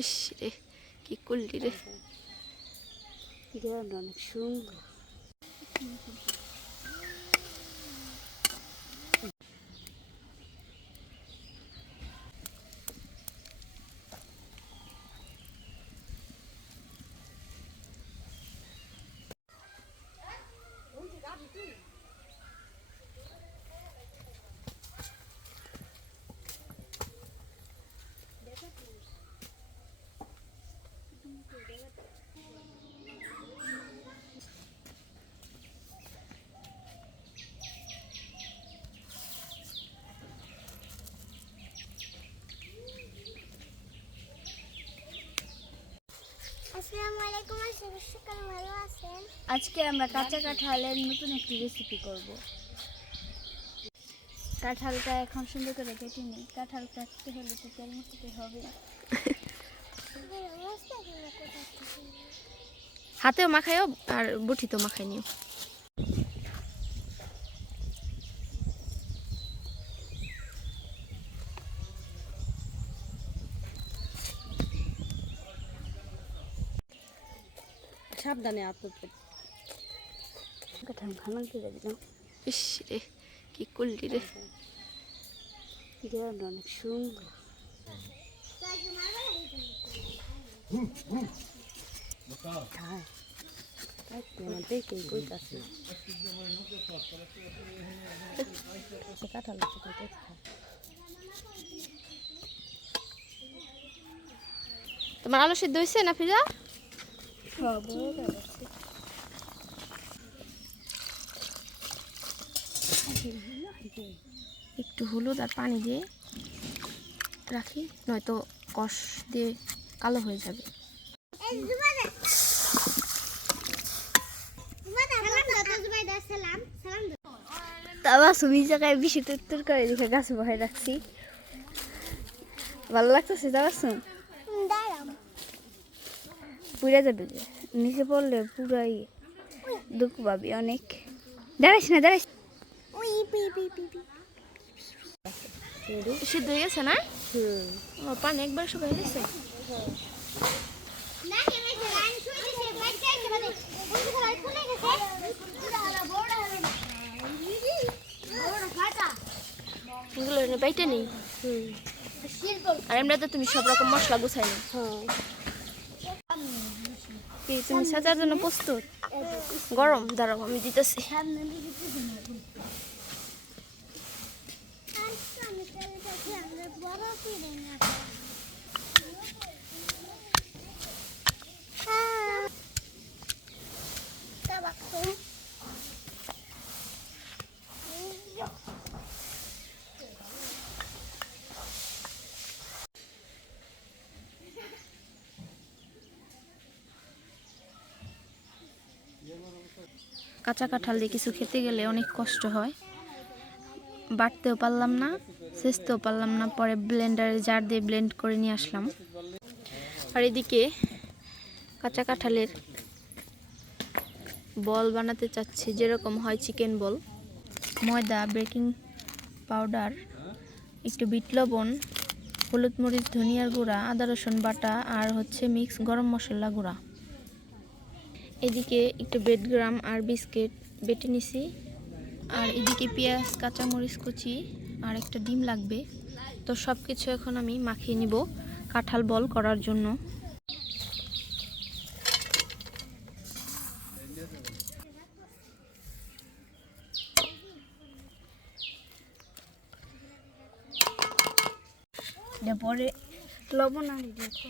ইস রে কি করলি রে। অনেক সুন্দর। আজকে আমরা কাঁচা কাঁঠালের নতুন একটি রেসিপি করব। কাঁঠালটা এখন সুন্দর করে কেটে নিই। কাঁঠাল কাটতে হলে তো তেল মাখাতে হবে। হাতেও মাখাইও আর বটিতেও মাখাই নিও। সাবধানে ইস রে কি করলি রে। অনেক সুন্দর। তোমার আলু সিদ্ধ হয়েছে না ফিজা? একটু হলুদ আর পানি দিয়ে রাখি, নয়তো কষ দিয়ে কালো হয়ে যাবে। তাবা সুমি জায়গায় বেশি তুর করে দেখে গাছ বহাই রাখছি। ভালো লাগতেছে যাবা শুন পুড়ে যাবে, যে নিচে পড়লে পুরাই দুঃখ পাবি অনেক। দাঁড়াইস না, দাঁড়াইস। সিদ্ধ হয়ে গেছে না? পানি একবার শুকিয়ে গেছে। বাইটে নেই। আর এমনিতে তুমি সব রকম মশলা গুছাই নি। কি তুমি সাজার জন্য প্রস্তুত? গরম, দাঁড়াও আমি দিতেছি। কাঁচা কাঁঠাল দিয়ে কিছু খেতে গেলে অনেক কষ্ট হয়, বাটতেও পারলাম না, ছেঁচতেও পারলাম না। পরে ব্লেন্ডারে জার দিয়ে ব্লেন্ড করে নিয়ে আসলাম। আর এদিকে কাঁচা কাঁঠালের বল বানাতে চাচ্ছি, যেরকম হয় চিকেন বল। ময়দা, বেকিং পাউডার, একটু বিট লবণ, হলুদ মরিচ ধনিয়ার গুঁড়া, আদা রসুন বাটা আর হচ্ছে মিক্স গরম মশলা গুঁড়া। এদিকে একটু বেডগ্রাম আর বিস্কিট বেটে নিছি। আর এদিকে পেঁয়াজ, কাঁচামরিচ কুচি আর একটা ডিম লাগবে। তো সব কিছু এখন আমি মাখিয়ে নিব কাঁঠাল বল করার জন্য। পরে লবণ আনি দেখো।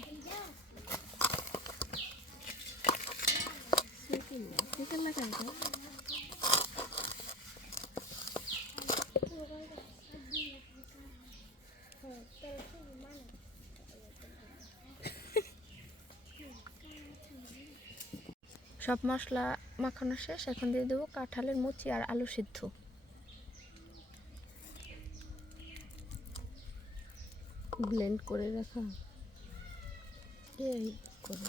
সব মশলা মাখানো শেষ, এখন দিয়ে দেবো কাঁঠালের মুচি আর আলু সিদ্ধ। ব্লেন্ড করে রাখা এই করে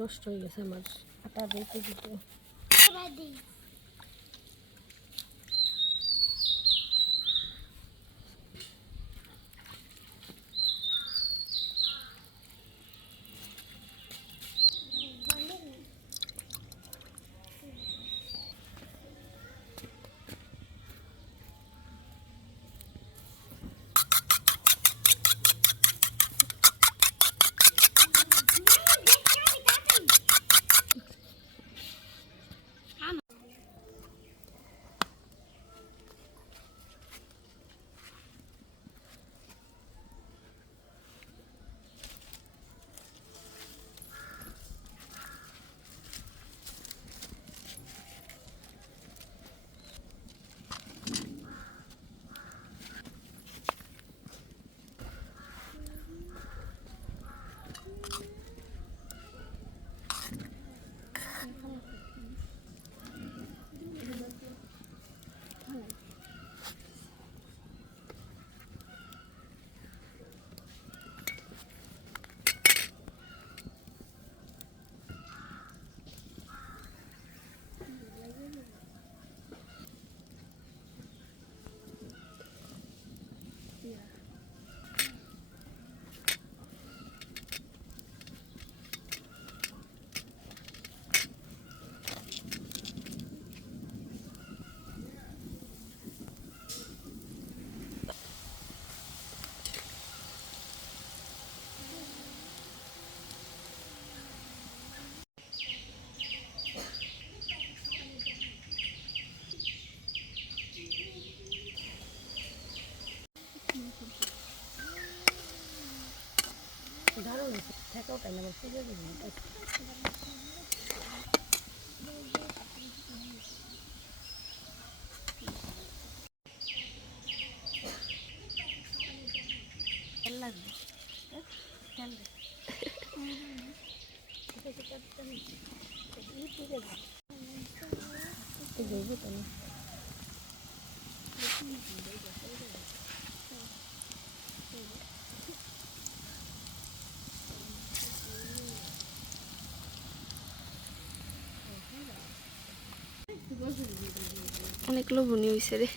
নষ্ট হয়ে গেছে আমার আটা বেঁচে দিতে। দারুণ থেকেও কেন পুজো দিবি লাগবে অনেক লোভনীয় হয়েছে রে।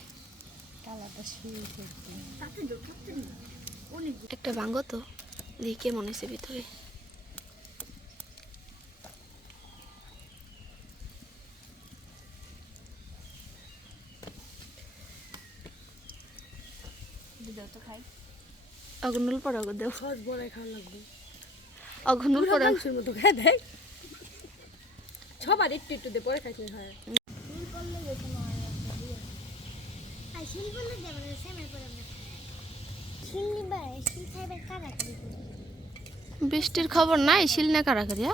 একটা ভাঙ্গ তো দেখি কেমন হয়েছে ভিতরে। অগনুল পর অগ দেও সস বড়াই খাওয়া লাগবে অগনুল পর মাংসের মতো খেয়ে দেয় সবার একটু একটু দিয়ে পরে খাইতে হয় বৃষ্টির খবর নাই, শিল না কারাকারি।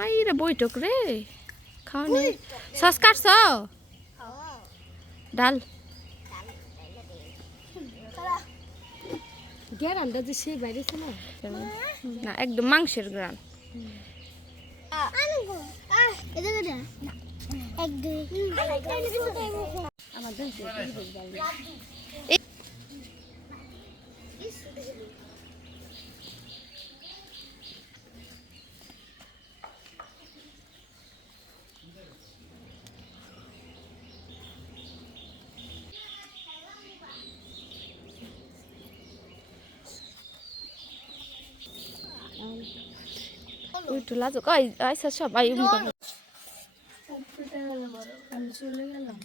আই রে বইটক রে খাওয়ানি সস কাটছ ডাল গ্যারান্ডা যে সে বাইরে ছিল না একদম মাংসের গ্রান। একটু লাজুক আইসা সবাই আমি চলে গেলাম